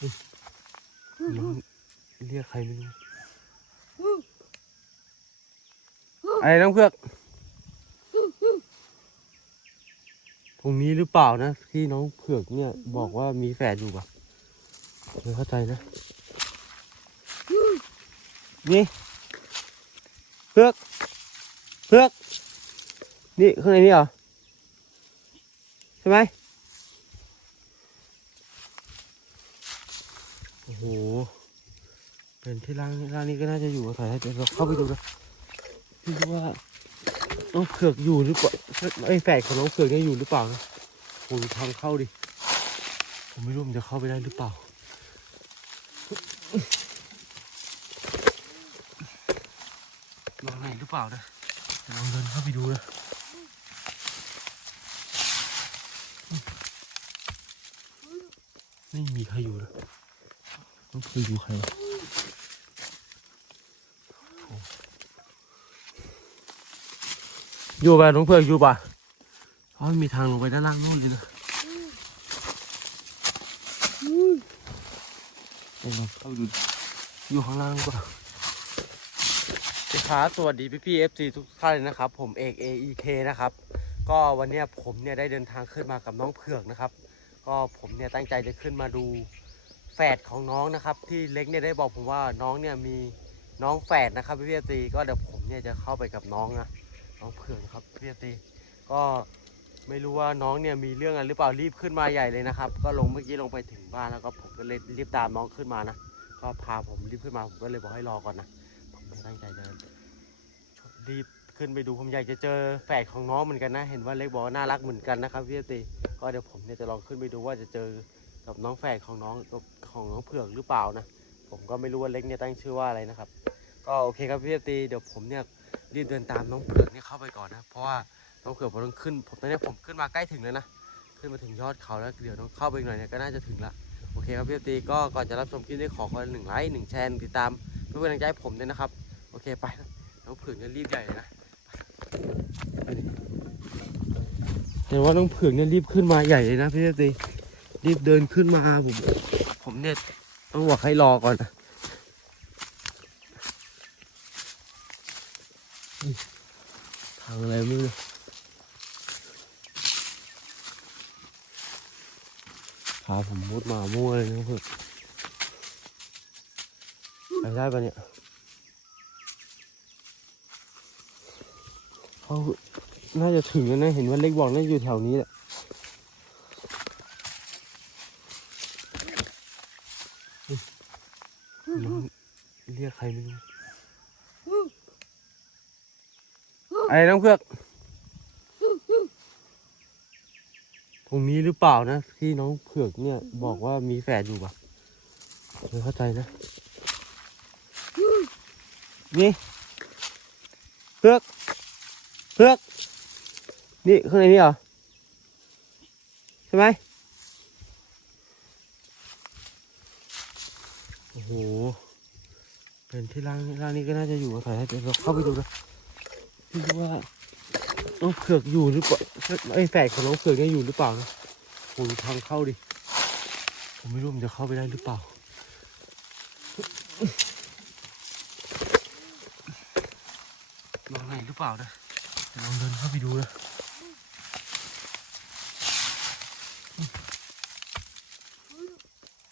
น้องเรียกใครไม่รู้อะไรน้องเพือก ตรงนี้หรือเปล่านะที่น้องเผือกเนี่ยบอกว่ามีแฝดอยู่ปะไม่เข้าใจนะ นี่ เพือก เพือก นี่ข้างในนี่เหรอ ใช่ไหม โอ้โห เป็นที่ร่างร่างนี้ก็น่าจะอยู่อาศัยเดี๋ยวเราเข้าไปดูนะไม่รู้ว่าน้องเผือกอยู่หรือเปล่าไอ้แฝดของน้องเผือกเนี่ยอยู่หรือเปล่านะผมดูทางเข้าดิ ผมไม่รู้มันจะเข้าไปได้หรือเปล่า ลองไหนหรือเปล่านะเดี๋ยลองเดินเข้าไปดูนะไม่มีใครอยู่นะ ต้องเคยดูใครวะอยู่ป่ะน้องเพื่อกอยู่ป่ะอ๋อมีทางลงไปด้านล่างนู่นเลยนะเดี๋ยวลองเข้าดูอยู่ข้างล่างป่ะสวัสดีครับสวัสดีพี่พี่เอฟซีทุกท่านเลยนะครับ ผมเอก AEK นะครับ ก็วันนี้ผมเนี่ยได้เดินทางขึ้นมากับน้องเผือกนะครับ ก็ผมเนี่ยตั้งใจจะขึ้นมาดู แฝดของน้องนะครับ ที่เล็กเนี่ยได้บอกผมว่าน้องเนี่ยมีน้องแฝดนะครับพี่เอตีก็เดี๋ยวผมเนี่ยจะเข้าไปกับน้องนะน้องเผือกนครับพี่เอตีก็ไม่รู้ว่าน้องเนี่ยมีเรื่องอะไรหรือเปล่ารีบขึ้นมาใหญ่เลยนะครับ ก็ลงเมื่อกี้ลงไปถึงบ้านแล้วก็ผมก็เลยรีบตามน้องขึ้นมานะก็พาผมรีบขึ้นมาผมก็เลยบอกให้รอก่อนนะผมเนี่ตั้งใจจะรีบขึ้นไปดูผมอยากจะเจอแฝดของน้องเหมือนกันนะ เห็นว่าเล็กบอกว่าน่ารักเหมือนกันนะครับพี่เอตีก็เดี๋ยวผมเนี่ยจะลองขึ้นไปดูว่าจะเจอ กับน้องแฝดของน้องของน้องเผือกหรือเปล่านะ ผมก็ไม่รู้ว่าเล็กเนี่ยตั้งชื่อว่าอะไรนะครับ ก็โอเคครับพี่ตีเดี๋ยวผมเนี่ยรีบเดินตามน้องเผือกเนี่ยเข้าไปก่อนนะ เพราะว่าน้องเผือกผมต้องขึ้น ผมตอนนี้ผมขึ้นมาใกล้ถึงแล้วนะ ขึ้นมาถึงยอดเขาแล้วเดี๋ยวต้องเข้าไปอีกหน่อยเนี่ยก็น่าจะถึงละโอเคครับพี่ตีก็ก่อนจะรับชมคลิปนี้ขอคนหนึ่งไลค์หนึ่งแชร์ติดตามเพื่อเป็นกำลังใจให้ผมด้วยนะครับ โอเคไปน้องเผือกเนี่ยรีบใหญ่เลยนะไปดิเห็นว่าน้องเผือกเนี่ยรีบขึ้นมาใหญ่เลยนะพี่เจตี รีบเดินขึ้นมาผม ผมเนี่ยต้องบอกให้รอก่อนนะอุ๊ยทางอะไรไม่รู้เนี่ยพาผมมุดมามั่วเลยนะเพื่อนไปได้ปะเนี่ยเขาน่าจะถึงแล้วนะ เห็นว่าเล็กบอกน่าจะอยู่แถวนี้แหละเฮ้ยน้องเรียกใครไม่รู้อะไรน้องเพือก ตรงนี้หรือเปล่านะที่น้องเผือกเนี่ย บอกว่ามีแฝดอยู่ปะไม่เข้าใจนะ นี่เพือกเพือก นี่ข้างในนี่เหรอ ใช่ไหมโอ้โห เป็นที่ร่างร่างนี้ก็น่าจะอยู่อาศัยเดี๋ยวเราเข้าไปดูนะไม่ว่าน้องเผือกอยู่หรือเปล่าไอ้แฝดของน้องเผือกเนี่ยอยู่หรือเปล่านะผมทางเข้าดิผมไม่รู้มันจะเข้าไปได้หรือเปล่าลองไหนหรือเปล่านะเดี๋ยวลองเดินเข้าไปดูนะ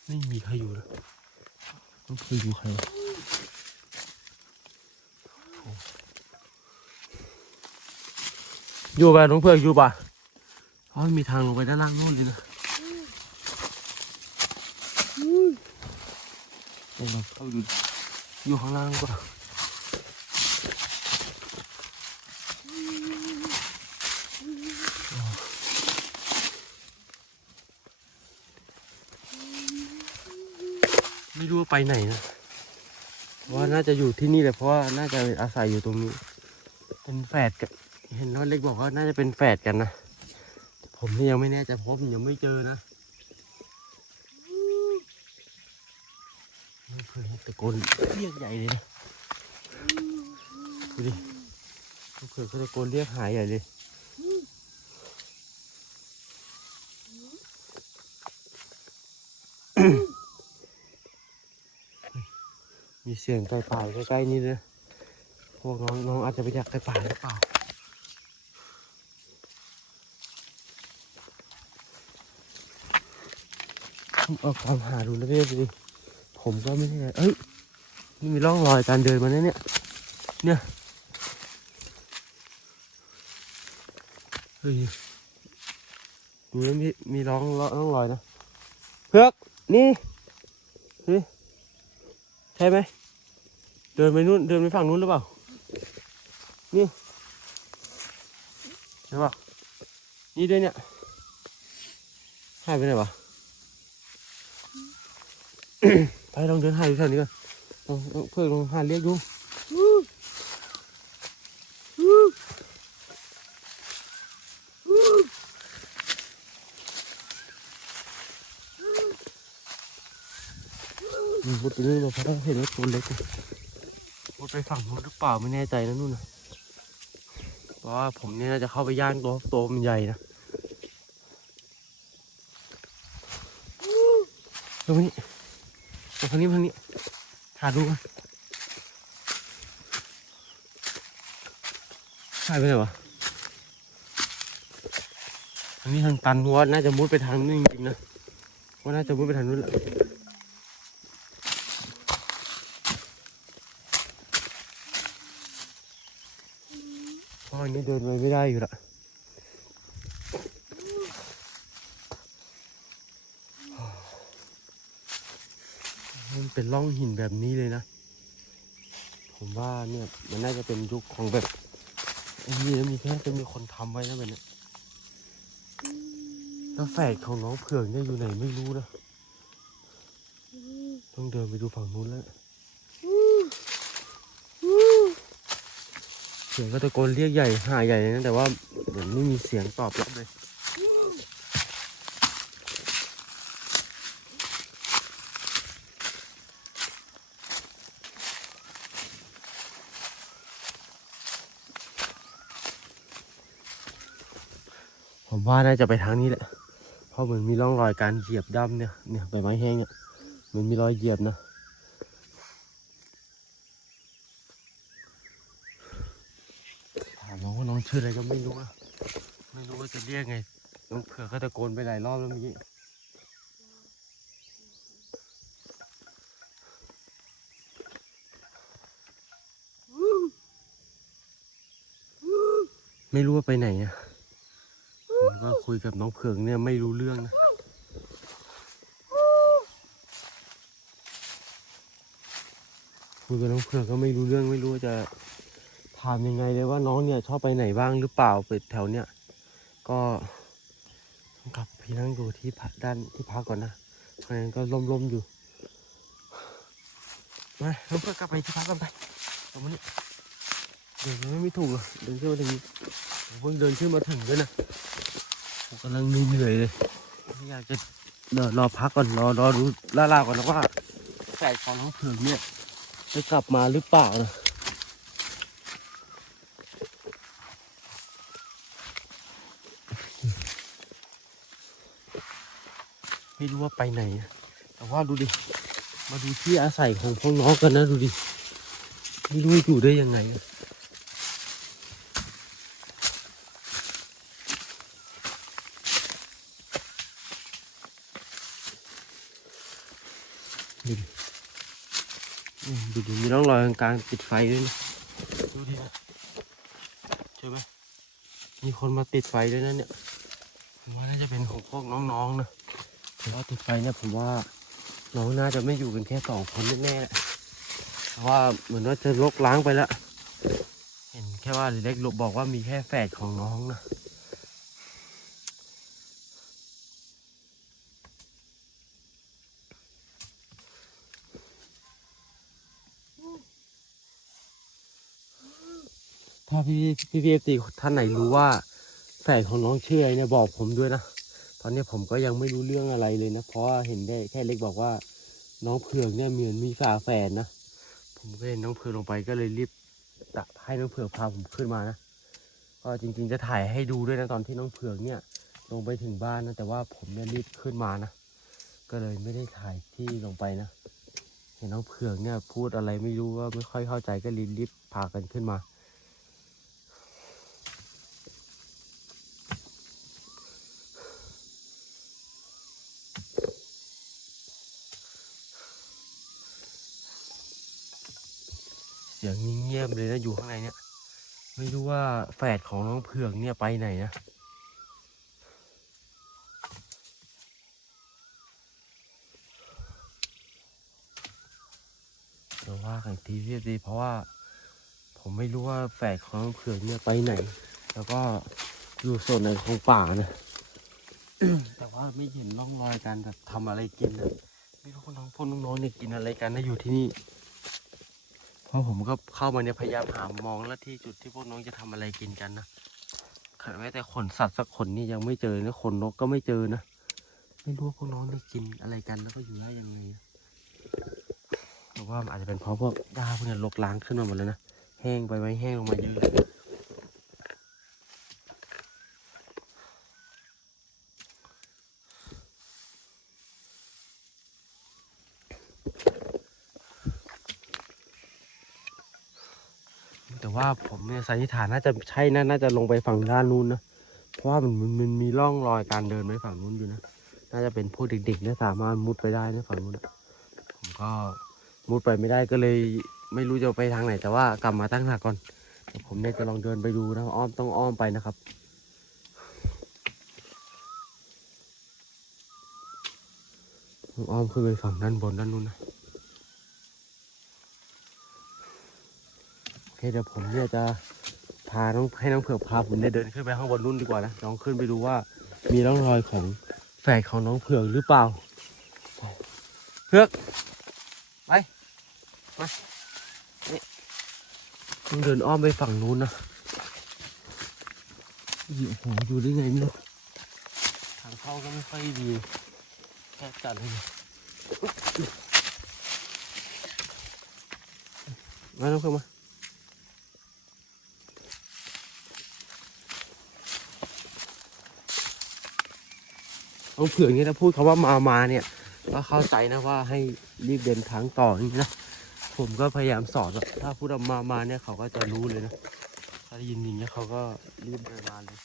ไม่มีใครอยู่นะต้องเคยดูใครวะโอ้ อยู่ป่ะน้องเพื่อกอยู่ป่ะอ๋อมีทางลงไปด้านล่างนู่นเลยนะเดี๋ยวเราเข้าไปดูอยู่ข้างล่างป่ะไม่รู้ว่าไปไหนนะเพราะว่าน่าจะอยู่ที่นี่แหละเพราะว่าน่าจะอาศัยอยู่ตรงนี้ เป็นแฝดกัน เห็นน้องเล็กบอกว่าน่าจะเป็นแฝดกันนะ ผมนี่ยังไม่แน่ใจเพราะผมยังไม่เจอนะไม่เคยเห็นตะโกนเรียกใหญ่เลยนะดูดิไม่เคยเตะโกนเรียกหายใหญ่เลยมีเสียงไก่ป่าใกล้ๆนี่ด้วยพวกน้องน้องอาจจะไปอยากไก่ป่าหรือเปล่า เอาความหาดูนะพี่ดูผมก็ไม่แน่เอ้ยนี่มีร่องรอยการเดินมาเนี่ย เนี่ยเฮ้ยดูแล้วมีมีร่องร่องรอยนะเพือกนี่เฮ้ยใช่ไหมเดินไปนู่นเดินไปฝั่งนู้นหรือเปล่า นี่ใช่ป่ะนี่ด้วยเนี่ยหายไปไหนวะ ไปลองเดินหาดูแถวนี้ก่อนลองเพื่อนลองหาเรียกดูมุดไปนู่นมาเพราะเห็นว่าตัวเล็กอะมุดไปฝั่งนู้นหรือเปล่าไม่แน่ใจนะนู่นนะเพราะว่าผมเนี่ยน่าจะเข้าไปย่างตัวตัวมันใหญ่นะเดี๋ยวมานี่มา ทางนี้ทางนี้หาดูกันหายไปไหนวะอันนี้ทางตันวัวน่าจะมุดไปทางนู้นจริงๆนะว่าน่าจะมุดไปทางนู้นแหละพราะอันนี้เดินไปไม่ได้อยู่ละ เป็นร่องหินแบบนี้เลยนะ ผมว่าเนี่ยมันน่าจะเป็นยุคของแบบไอ้นี่แล้วมีแค่จะมีคนทำไว้นะแบบเนี้ยแล้วแฝดของน้องเผือกเนี่ยอยู่ไหนไม่รู้นะต้องเดินไปดูฝั่งนู้นแล้วเสียงก็ตะโกนเรียกใหญ่หาใหญ่เลยนะแต่ว่าเหมือนไม่มีเสียงตอบรับเลย ผมว่าน่าจะไปทางนี้แหละ เพราะเหมือนมีร่องรอยการเหยียบด้ำเนี่ย เนี่ยใบไม้แห้งเนี่ยเหมือนมีรอยเหยียบนะ ถามน้องว่าน้องชื่ออะไรก็ไม่รู้อะไม่รู้ว่าจะเรียกไง น้องเผือกก็ตะโกนไปหลายรอบแล้วเมื่อกี้ไม่รู้ว่าไปไหนอะ ผมก็คุยกับน้องเผือกเนี่ยไม่รู้เรื่องนะคุยกับน้องเผือกก็ไม่รู้เรื่องไม่รู้จะถามยังไงเลยว่าน้องเนี่ยชอบไปไหนบ้างหรือเปล่าไปแถวเนี้ยก็กลับพี่นั่งดูที่พักด้านที่พักก่อนนะเพราะฉะนั้นก็ล่มๆอยู่มาน้องเพื่อกลับไปที่พักกันไปเอามานี่เดินไม่ถูกหรอกเดินขึ้นมาถึงนี้เพิ่งเดินขึ้นมาถึงด้วยนะ กำลังเหนื่อยเลยอยากจะเดี๋ยวรอพักก่อนรอรอดูล่าๆก่อนนะว่าแฝดของน้องเผือกเนี่ยจะกลับมาหรือเปล่านะไม่รู้ว่าไปไหน แต่ว่าดูดิ มาดูที่อาศัยของพวกน้องกันนะดูดิ ไม่รู้อยู่ได้ยังไงอะดูดิอืม ดูดิมีร่องรอยการปิดไฟด้วยนะดูดินะใช่ไหมมีคนมาติดไฟด้วยนะเนี่ยผมว่าน่าจะเป็นของพวกน้องๆนะแต่ว่าติดไฟเนี่ยผมว่าน้องน่าจะไม่อยู่กันแค่สองคนแน่ๆแหละเพราะว่าเหมือนว่าจะลกล้างไปแล้ว เห็นแค่ว่าเล็กลบบอกว่ามีแค่แฝดของน้องนะ ถ้าพี่พี่พีเอฟซีท่านไหนรู้ว่าแฝดของน้องชื่ออะไรเนี่ยบอกผมด้วยนะตอนนี้ผมก็ยังไม่รู้เรื่องอะไรเลยนะเพราะเห็นได้แค่เล็กบอกว่า น้องเผือกเนี่ยเหมือนมีฝาแฝดนะผมก็เห็นน้องเผือกลงไปก็เลยรีบตะให้น้องเผือกพาผมขึ้นมานะก็จริง ๆ จะถ่ายให้ดูด้วยนะตอนที่น้องเผือกเนี่ยลงไปถึงบ้านนะแต่ว่าผมเนี่ยรีบขึ้นมานะก็เลยไม่ได้ถ่ายที่ลงไปนะเห็นน้องเผือกเนี่ยพูดอะไรไม่รู้ว่าไม่ค่อยเข้าใจก็รีบรีบพากันขึ้นมา เสียงเงียบๆเลยนะอยู่ข้างในเนี่ย ไม่รู้ว่าแฝดของน้องเผือกเนี่ยไปไหนนะเดี๋ยวว่ากันอีกทีพี่ดีเพราะว่า ผมไม่รู้ว่าแฝดของน้องเผือกเนี่ยไปไหน แล้วก็อยู่โซนไหนของป่านะแต่ว่าไม่เห็นร่องรอยการแบบทำอะไรกินนะไม่รู้ว่าน้องพวกน้องๆเนี่ยกินอะไรกันนะอยู่ที่นี่ เพราะผมก็เข้ามาเนี่ยพยายามหามองแล้วที่จุดที่พวกน้องจะทำอะไรกินกันนะขนาดแม้แต่ขนสัตว์สักขนนี่ยังไม่เจอนะขนนกก็ไม่เจอนะไม่รู้พวกน้องได้กินอะไรกันแล้วก็อยู่ได้ยังไงนะหรือว่าอาจจะเป็นเพราะพวกหญ้าพวกนี้ลกล้างขึ้นมาหมดแล้วนะแห้งไปไหมแห้งลงมาเยอะเลย ว่าผมเนี่ยสันนิษฐานน่าจะใช่นะน่าจะลงไปฝั่งด้านนู้นนะเพราะว่ามันมันมันมีร่องรอยการเดินไปฝั่งนู้นอยู่นะน่าจะเป็นพวกเด็กๆเนี่ยสามารถมุดไปได้นะฝั่งนู้นนะผมก็มุดไปไม่ได้ก็เลย ไม่รู้จะไปทางไหน แต่ว่ากลับมาตั้งหลักก่อนเดี๋ยวผมเนี่ยจะลองเดินไปดูนะอ้อมต้องอ้อมไปนะครับอ้อมขึ้นไปฝั่งด้านบนด้านนู้นนะโอ เคเดี๋ยวผมเนี่ยจะพาน้องให้น้องเผือกพาผมเนี่ยเดินขึ้นไปข้างบนนู้นดีกว่านะลองขึ้นไปดูว่ามีร่องรอยของแฝดของน้องเผือกหรือเปล่าเผือกไปมานี่ต้องเดินอ้อมไปฝั่งนู้นนะอยู่โอ้โหอยู่ได้ไงไม่รู้ทางเข้าก็ไม่ค่อยดีแค่จัดเลยมาน้องเผือกมา น้องเผือกนี่ถ้าพูดคำว่ามามาเนี่ย ก็เข้าใจนะว่าให้รีบเดินทางต่ออย่างนี้นะผมก็พยายามสอนว่าถ้าพูดมามาเนี่ยเขาก็จะรู้เลยนะถ้าได้ยินอย่างเงี้ยเขาก็รีบเดินมาเลย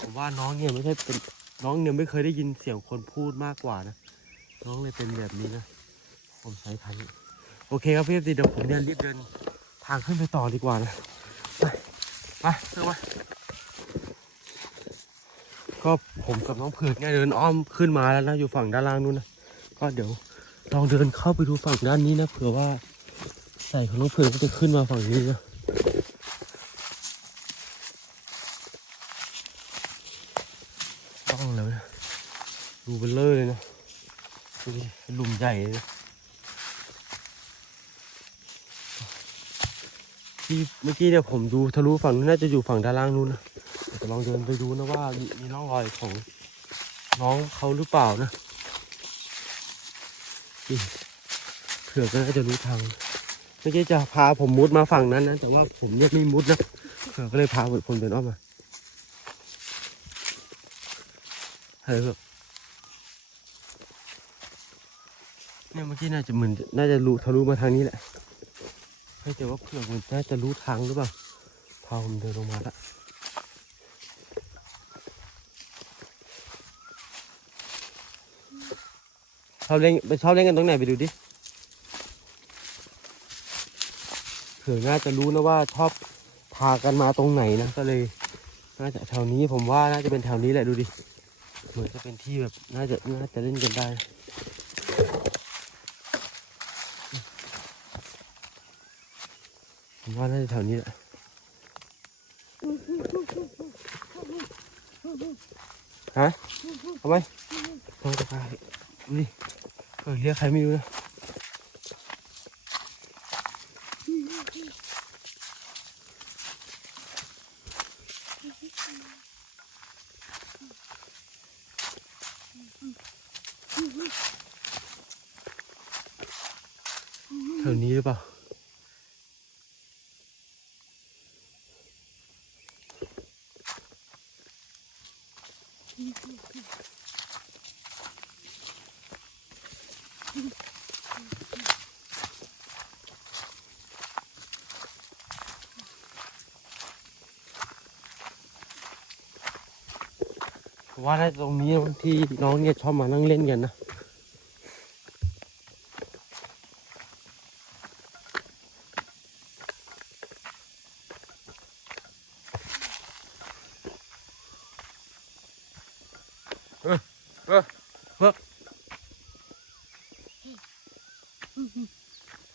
ผมว่าน้องเนี่ยไม่ใช่เป็นน้องเนี่ยไม่เคยได้ยินเสียงคนพูดมากกว่านะน้องเลยเป็นแบบนี้นะผมใช้พันโอเคครับพี่เดี๋ยวผมเนี่ยรีบเดินทางขึ้นไปต่อดีกว่านะ ไป ไปเร็วมา ก็ผมกับน้องเผือกเนี่ยเดินอ้อมขึ้นมาแล้วนะอยู่ฝั่งด้านล่างนู้นนะก็เดี๋ยวลองเดินเข้าไปดูฝั่งด้านนี้นะเผื่อว่าใส่ของน้องเผือกก็จะขึ้นมาฝั่งนี้นะต้องแล้วนะดูเบลเลอร์เลยนะดูดิหลุมใหญ่เลยนะที่เมื่อกี้เนี่ยผมดูทะลุฝั่งนู้นน่าจะอยู่ฝั่งด้านล่างนู้นนะ จะลองเดินไปดูนะว่ามีมีร่องรอยของน้องเขาหรือเปล่านะเผื่อก็น่าจะรู้ทางเมื่อกี้จะพาผมมุดมาฝั่งนั้นนะแต่ว่าผมเนี่ยไม่มุดนะเผื่อก็เลยพาผมเดินอ้อมมาเฮ้ยเพื่อนเนี่ยเมื่อกี้น่าจะเหมือนน่าจะรู้ทะลุมาทางนี้แหละเฮ้แต่ว่าเผื่อมันน่าจะรู้ทางหรือเปล่าพาผมเดินลงมาละ ชอบเล่นไปชอบเล่นกันตรงไหนไปดูดิเผื่อน่าจะรู้นะว่าชอบพากันมาตรงไหนนะก็เลยน่าจะแถวนี้ผมว่าน่าจะเป็นแถวนี้แหละดูดิเหมือนจะเป็นที่แบบน่าจะน่าจะเล่นกันได้ผมว่าน่าจะแถวนี้แหละฮะทำไมต้องกระพายดูดิ เรียกใครไม่รู้นะแถวนี้หรือเปล่า ว่าน่าจะตรงนี้ที่น้องเนี่ยชอบมานั่งเล่นกันนะเออเออเพิก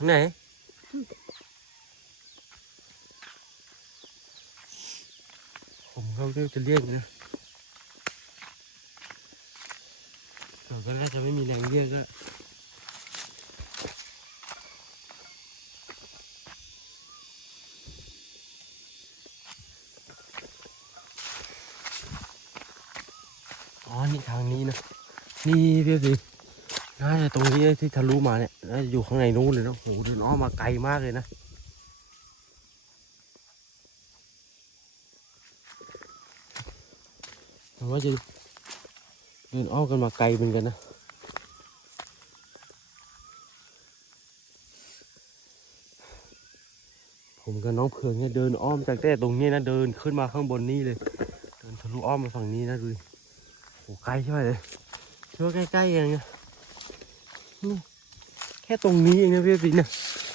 ไหนผมก็ไม่รู้จะเรียกนะแต่ ก็น่าจะไม่มีแรงเรียกก็อ๋อนี่ทางนี้นะนี่เพี่สิน่าจะตรงนี้ที่ทะลุมาเนี่ยน่าจะอยู่ข้างในนู้นเลยนะโหเดินอ้อมมาไกลมากเลยนะแต่ว่าจะ เดินอ้อมกันมาไกลเหมือนกันนะผมกับน้องเผือกเนี่ยเดินอ้อมจากแต่ตรงนี้นะเดินขึ้นมาข้างบนนี่เลย เดินทะลุอ้อมมาฝั่งนี้นะดูโอ้ไกลใช่ไหมเลยเชื่อว่าใกล้ๆเองนะแค่ตรงนี้เองนะพี่สินะ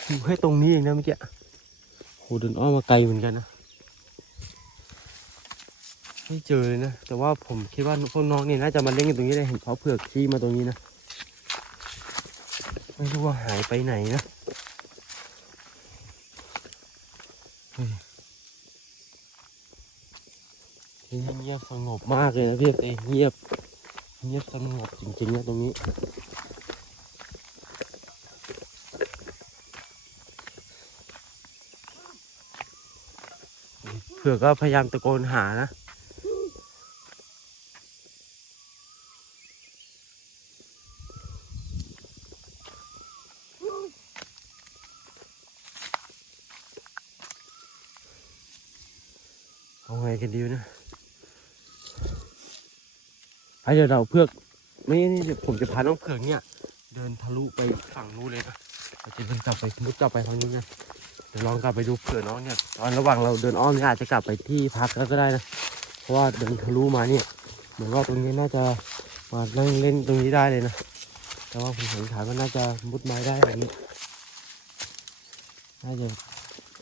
อยู่แค่ตรงนี้เองนะเมื่อกี้โหเดินอ้อมมาไกลเหมือนกันนะ ไม่เจอเลยนะ แต่ว่าผมคิดว่าพวกน้องเนี่ยน่าจะมาเล่นกันตรงนี้ได้เห็นเพาเผือกชี้มาตรงนี้นะไม่รู้ว่าหายไปไหนนะเฮ้ยเงียบสงบมากเลยนะพี่เอเงียบเงียบสงบจริงๆนะตรงนี้เผือกก็พยายามตะโกนหานะ เอาไงกันดีวะเนี่ย ไอเดี๋ยวเราเพือกไม่นี่เดี๋ยวผมจะพาน้องเผือกเนี่ย เดินทะลุไปฝั่งนู้นเลยนะเราจะเดินกลับไปมุดกลับไปทางนู้นนะเดี๋ยวลองกลับไปดูเผื่อน้องเนี่ยตอนระหว่างเราเดินอ้อมเนี่ยอาจจะกลับไปที่พักแล้วก็ได้นะเพราะว่าเดินทะลุมาเนี่ยเหมือนว่าตรงนี้น่าจะมานั่งเล่นตรงนี้ได้เลยนะแต่ว่าผมสันนิษฐานว่าน่าจะมุดไม้ได้แบบนี้น่าจะ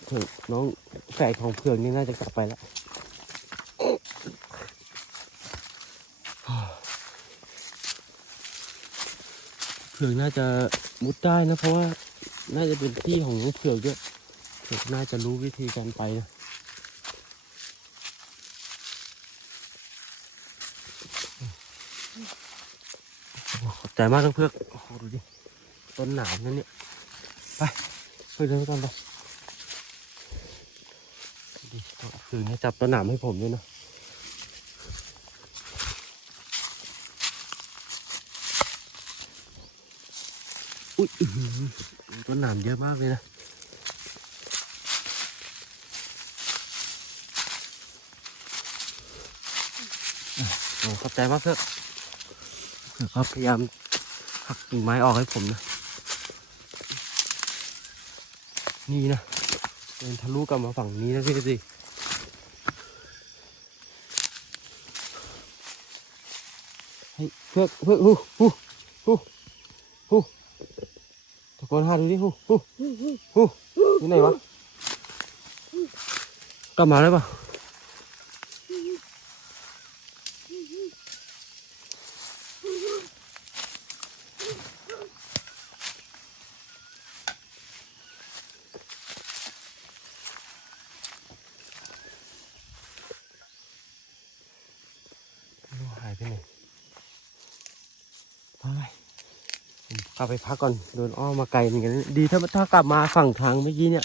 เผือกน้องแฝดของเผือกนี่น่าจะกลับไปแล้ว ผือกน่าจะมุดได้นะ เพราะว่าน่าจะเป็นที่ของน้องเผือกด้วยเผือกน่าจะรู้วิธีการไปนะขอบใจมากน้องเผือกโอ้โหดูดิต้นหนามนั่นเนี่ยไปไปเดินไปก่อนไปดิเผือกเนี่ยจับต้นหนามให้ผมด้วยนะ อุ้ยอื้อหือต้นหนามเยอะมากเลยนะอะโอ้ขอบใจมากเพื่อนเพื่อนก็พยายามหักกิ่งไม้ออกให้ผมนะ นี่นะเดินทะลุกลับมาฝั่งนี้นะพี่สิเฮ้ยเพื่อนเพื่อนฮู้ฮู้ฮู้ฮู้ ตะโกนหาดูดิฮู้ฮู้ฮู้อยู่ไหนวะกลับมาแล้วปะ ไม่รู้หายไปไหนไป กลับไปพักก่อนโดนอ้อมมาไกลเหมือนกันดีถ้าถ้ากลับมาฝั่งทางเมื่อกี้เนี่ย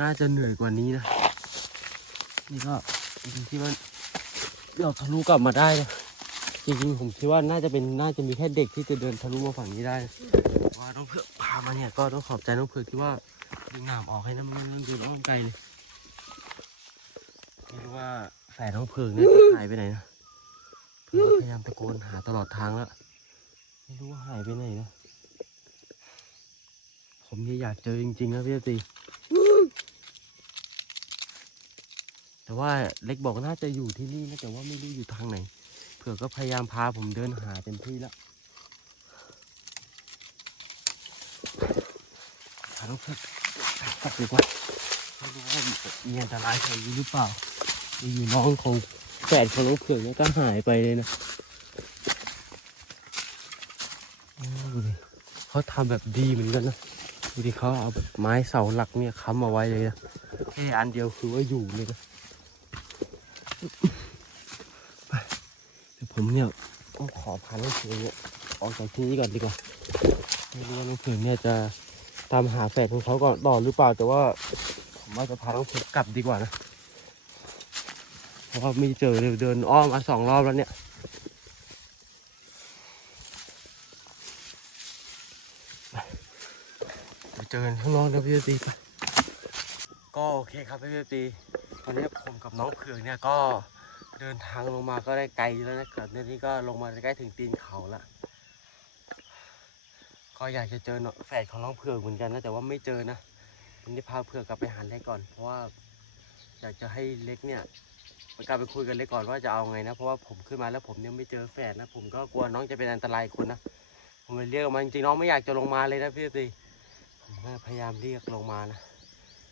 น่าจะเหนื่อยกว่านี้นะนี่ก็จริงที่ว่าเราทะลุกลับมาได้นะจริงๆผมคิดว่าน่าจะเป็นน่าจะมีแค่เด็กที่จะเดินทะลุมาฝั่งนี้ได้นะว่าน้องเผือพามาเนี่ยก็ต้องขอบใจน้องเผือที่ว่าดึงหนามออกให้นะไมันเดินอ้อมไกลเลยไม่รู้ว่าแฝดน้องเผือเนี่ยหายไปไหนนะเพื่อนก็พยายามตะโกนหาตลอดทางแล้วไม่รู้ว่าหายไปไหนนะ ผมเนี่ยอยากเจอจริงๆนะพี่ตีแต่ว่าเล็กบอกน่าจะอยู่ที่นี่นะแต่ว่าไม่รู้อยู่ทางไหน เผื่อก็พยายามพาผมเดินหาเต็มที่แล้วพาน้องเผือกกลับดีกว่าไม่รู้ว่ามีอันตรายแถวนี้หรือเปล่าอยู่น้องของแฝดของน้องเผือกเนี่ยก็หายไปเลยนะเขาทำแบบดีเหมือนกันนะ ดูดิเขาเอาแบบไม้เสาหลักเนี่ยค้ำเอาไว้เลยนะแค่อันเดียวคือว่าอยู่เลยนะเดี๋ยวผมเนี่ยต้องขอพาน้องเผือกเนี่ยออกจากที่นี้ก่อนดีกว่าไม่รู้ว่าน้องเผือกเนี่ยจะตามหาแฝดของเขาก่อนต่อหรือเปล่าแต่ว่าผมว่าจะพาน้องเผือกกลับดีกว่านะเพราะว่าไม่เจอเลยเดินอ้อมมาสองรอบแล้วเนี่ยไปเจอกันข้างนอกนะพี่ตีไปก็โอเคครับพี่ตีตอนนี้ผมกับน้องเผือกเนี่ยก็เดินทางลงมาก็ได้ไกลแล้วนะครับเดี๋ยนี้ก็ลงมาใกล้ถึงตีนเขาละก็อยากจะเจอเนาะแฝดของน้องเผือกเหมือนกันนะแต่ว่าไม่เจอนะวันนี้พาเผือกกลับไปหาเล็กก่อน เพราะว่าอยากจะให้เล็กเนี่ยไปกลับไปคุยกันเล็กก่อนว่าจะเอาไงนะเพราะว่าผมขึ้นมาแล้วผมยังไม่เจอแฝดนะผมก็กลัวน้องจะเป็นอันตรายคนนะผมเลยเรียกออกมาจริงๆน้องไม่อยากจะลงมาเลยนะพี่ตี พยายามเรียกลงมานะ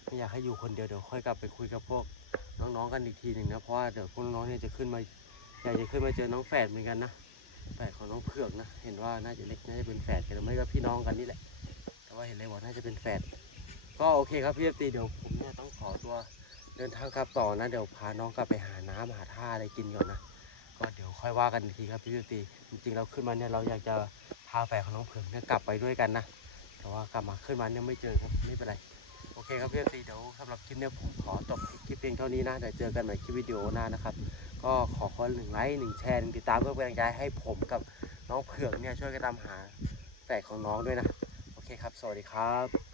ไม่อยากให้อยู่คนเดียวเดี๋ยวค่อยกลับไปคุยกับพวกน้องๆกันอีกทีหนึ่งนะเพราะว่าเดี๋ยวพวกน้องเนี่ยจะขึ้นมาอยากจะขึ้นมาเจอน้องแฝดเหมือนกันนะแฝดของน้องเผือกนะ เห็นว่าน่าจะเล็กน่าจะเป็นแฝดกันไม่ก็พี่น้องกันนี่แหละ แต่ว่าเห็นเลยว่าน่าจะเป็นแฝดก็โอเคครับพี่เอฟตีเดี๋ยวผมเนี่ยต้องขอตัวเดินทางกลับต่อนะ เดี๋ยวพาน้องกลับไปหาน้ำหาท่าอะไรกินก่อนนะก็เดี๋ยวค่อยว่ากันอีกทีครับพี่เอฟตีจริงๆเราขึ้นมาเนี่ยเราอยากจะพาแฝดของน้องเผือกเนี่ยกลับไปด้วยกันนะ แต่ว่ากลับมาขึ้นมาเนี่ยไม่เจอครับไม่เป็นไรโอเคครับพี่ตีเดี๋ยวสำหรับคลิปเนี้ยผมขอจบคลิปเพียงเท่านี้นะเดี๋ยวเจอกันใหม่คลิปวิดีโอหน้านะครับ ก็ขอคนหนึ่งไลค์หนึ่งแชร์หนึ่งติดตามเพื่อเป็นกำลังใจให้ผมกับน้องเผือกเนี่ยช่วยกันตามหาแฝดของน้องด้วยนะ โอเคครับ สวัสดีครับ